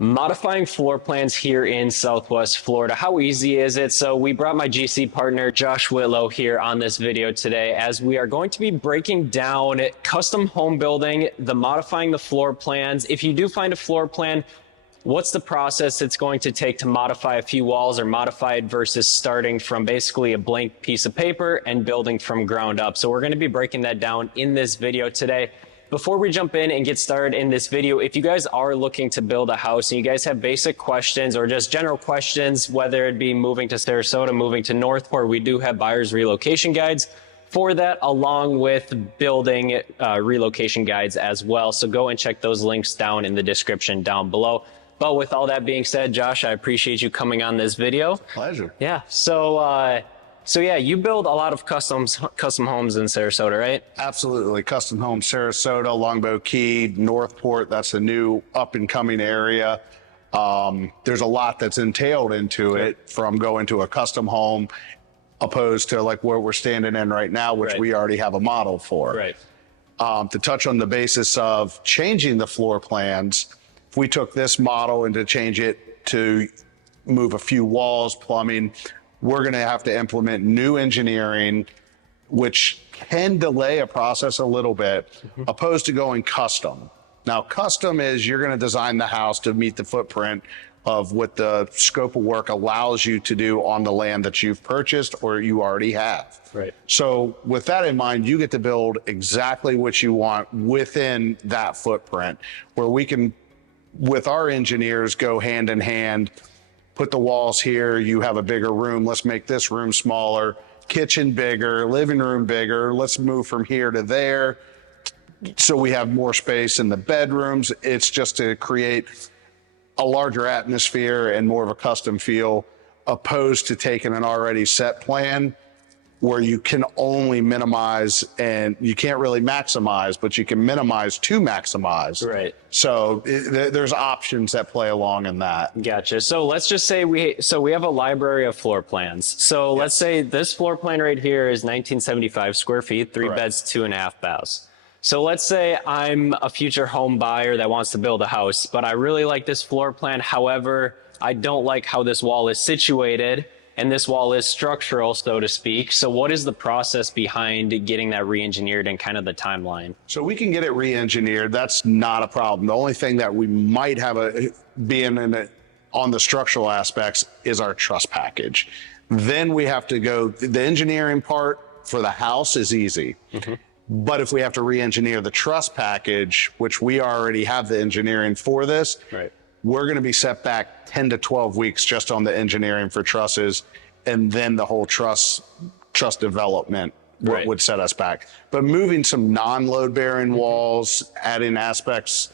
Modifying floor plans here in Southwest Florida. How easy is it? So we brought my GC partner, Josh Whitlow, here on this video today as we are going to be breaking down custom home building, modifying the floor plans. If you do find a floor plan, what's the process it's going to take to modify a few walls or modify it versus starting from basically a blank piece of paper and building from ground up. So we're going to be breaking that down in this video today. Before we jump in and get started in this video, if you guys are looking to build a house and you guys have basic questions or just general questions, whether it be moving to Sarasota, moving to Northport, we do have buyer's relocation guides for that, along with building relocation guides as well. So go and check those links down in the description down below. But with all that being said, Josh, I appreciate you coming on this video. Pleasure. Yeah. So yeah, you build a lot of custom homes in Sarasota, right? Absolutely. Custom Home Sarasota, Longboat Key, Northport. That's a new up and coming area. There's a lot that's entailed into it, from going to a custom home opposed to like where we're standing in right now, which we already have a model for. Right. To touch on the basis of changing the floor plans, if we took this model and to change it to move a few walls, plumbing, we're going to have to implement new engineering, which can delay a process a little bit, opposed to going custom. Now, custom is you're going to design the house to meet the footprint of what the scope of work allows you to do on the land that you've purchased or you already have. Right. So with that in mind, you get to build exactly what you want within that footprint, where we can, with our engineers, go hand in hand. Put the walls here, you have a bigger room, let's make this room smaller, kitchen bigger, living room bigger, let's move from here to there so we have more space in the bedrooms. It's just to create a larger atmosphere and more of a custom feel, opposed to taking an already set plan where you can only minimize and you can't really maximize, but you can minimize to maximize. Right. So there's options that play along in that. Gotcha. So let's just say we have a library of floor plans. So let's say this floor plan right here is 1975 square feet, 3 beds, 2.5 baths. So let's say I'm a future home buyer that wants to build a house, but I really like this floor plan. However, I don't like how this wall is situated, and this wall is structural, so to speak. So what is the process behind getting that re-engineered and kind of the timeline? So we can get it re-engineered. That's not a problem. The only thing that we might have on the structural aspects is our truss package. Then we have to go, the engineering part for the house is easy. But if we have to re-engineer the truss package, which we already have the engineering for this, we're going to be set back 10 to 12 weeks just on the engineering for trusses, and then the whole truss development would set us back. But moving some non-load bearing walls, adding aspects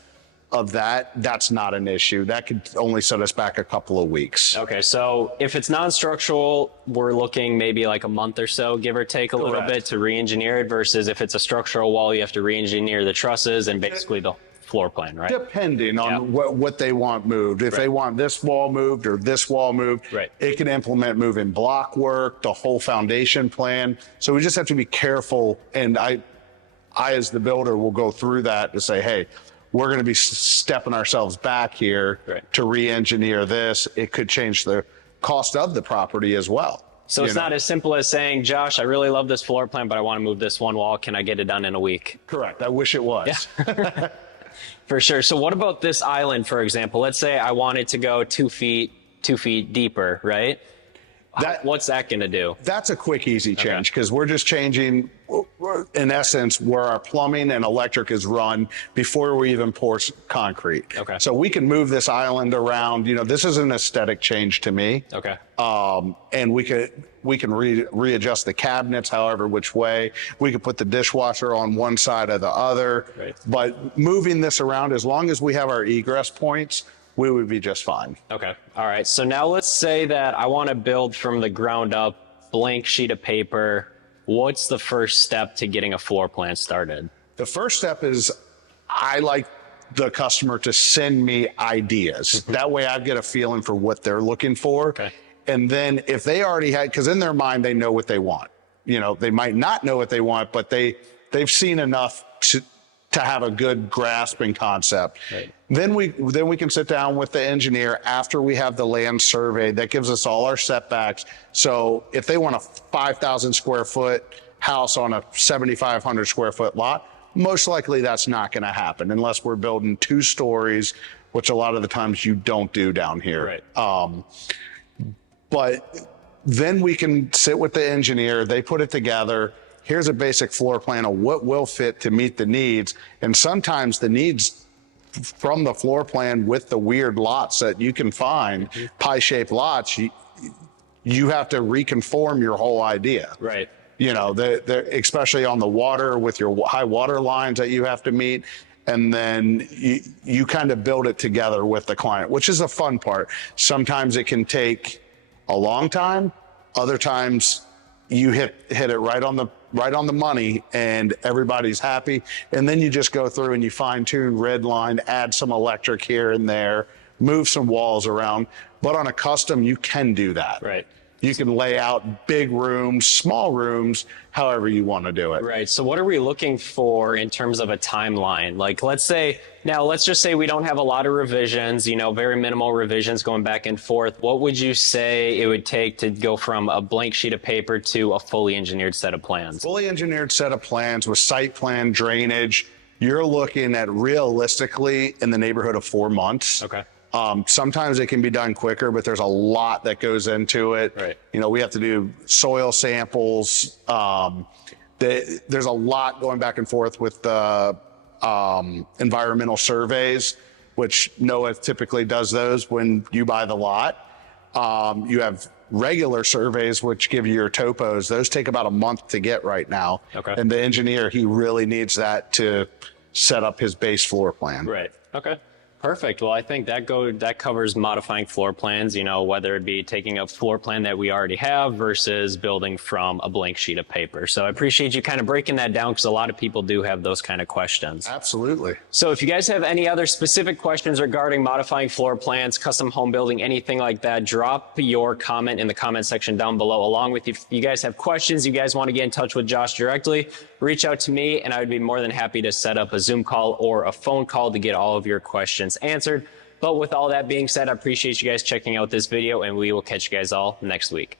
of that's not an issue. That could only set us back a couple of weeks. Okay, so if it's non-structural, we're looking maybe like a month or so, give or take a little bit, to re-engineer it, versus if it's a structural wall, you have to re-engineer the trusses and basically the floor plan, right? Depending on what they want moved. If they want this wall moved or this wall moved, it can implement moving block work, the whole foundation plan. So we just have to be careful. And I as the builder will go through that to say, hey, we're going to be stepping ourselves back here to re-engineer this. It could change the cost of the property as well. So it's not as simple as saying, Josh, I really love this floor plan, but I want to move this one wall. Can I get it done in a week? Correct. I wish it was. Yeah. For sure. So what about this island, for example? Let's say I wanted to go 2 feet deeper, right? What's that going to do? That's a quick, easy change, because we're just changing, in essence, where our plumbing and electric is run before we even pour concrete. Okay. So we can move this island around. You know, this is an aesthetic change to me. Okay. And we can readjust the cabinets however which way. We could put the dishwasher on one side or the other. But moving this around, as long as we have our egress points, we would be just fine. Okay. All right. So now let's say that I want to build from the ground up, blank sheet of paper. What's the first step to getting a floor plan started? The first step is I like the customer to send me ideas. That way I get a feeling for what they're looking for. Okay. And then if they already had, because in their mind, they know what they want. You know, they might not know what they want, but they've seen enough to have a good grasp and concept. Right. Then we can sit down with the engineer after we have the land survey that gives us all our setbacks. So if they want a 5,000 square foot house on a 7,500 square foot lot, most likely that's not going to happen unless we're building 2 stories, which a lot of the times you don't do down here. Right. But then we can sit with the engineer, they put it together. Here's a basic floor plan of what will fit to meet the needs. And sometimes the needs from the floor plan with the weird lots that you can find, pie-shaped lots, you have to reconform your whole idea. Right. You know, especially on the water with your high water lines that you have to meet. And then you kind of build it together with the client, which is a fun part. Sometimes it can take a long time. Other times you hit it right on the money and everybody's happy. And then you just go through and you fine tune, red line, add some electric here and there, move some walls around. But on a custom, you can do that. Right. You can lay out big rooms, small rooms, however you want to do it. Right. So what are we looking for in terms of a timeline? Like, let's just say we don't have a lot of revisions, you know, very minimal revisions going back and forth. What would you say it would take to go from a blank sheet of paper to a fully engineered set of plans? Fully engineered set of plans with site plan, drainage, you're looking at realistically in the neighborhood of 4 months. Okay. Sometimes it can be done quicker, but there's a lot that goes into it. Right. You know, we have to do soil samples. There's a lot going back and forth with the environmental surveys, which NOAA typically does those when you buy the lot. You have regular surveys, which give you your topos. Those take about a month to get right now. Okay. And the engineer, he really needs that to set up his base floor plan. Right. Okay. Perfect. Well, I think that covers modifying floor plans, you know, whether it be taking a floor plan that we already have versus building from a blank sheet of paper. So I appreciate you kind of breaking that down because a lot of people do have those kind of questions. Absolutely. So if you guys have any other specific questions regarding modifying floor plans, custom home building, anything like that, drop your comment in the comment section down below. Along with, if you guys have questions, you guys want to get in touch with Josh directly, reach out to me and I would be more than happy to set up a Zoom call or a phone call to get all of your questions answered. But with all that being said, I appreciate you guys checking out this video and we will catch you guys all next week.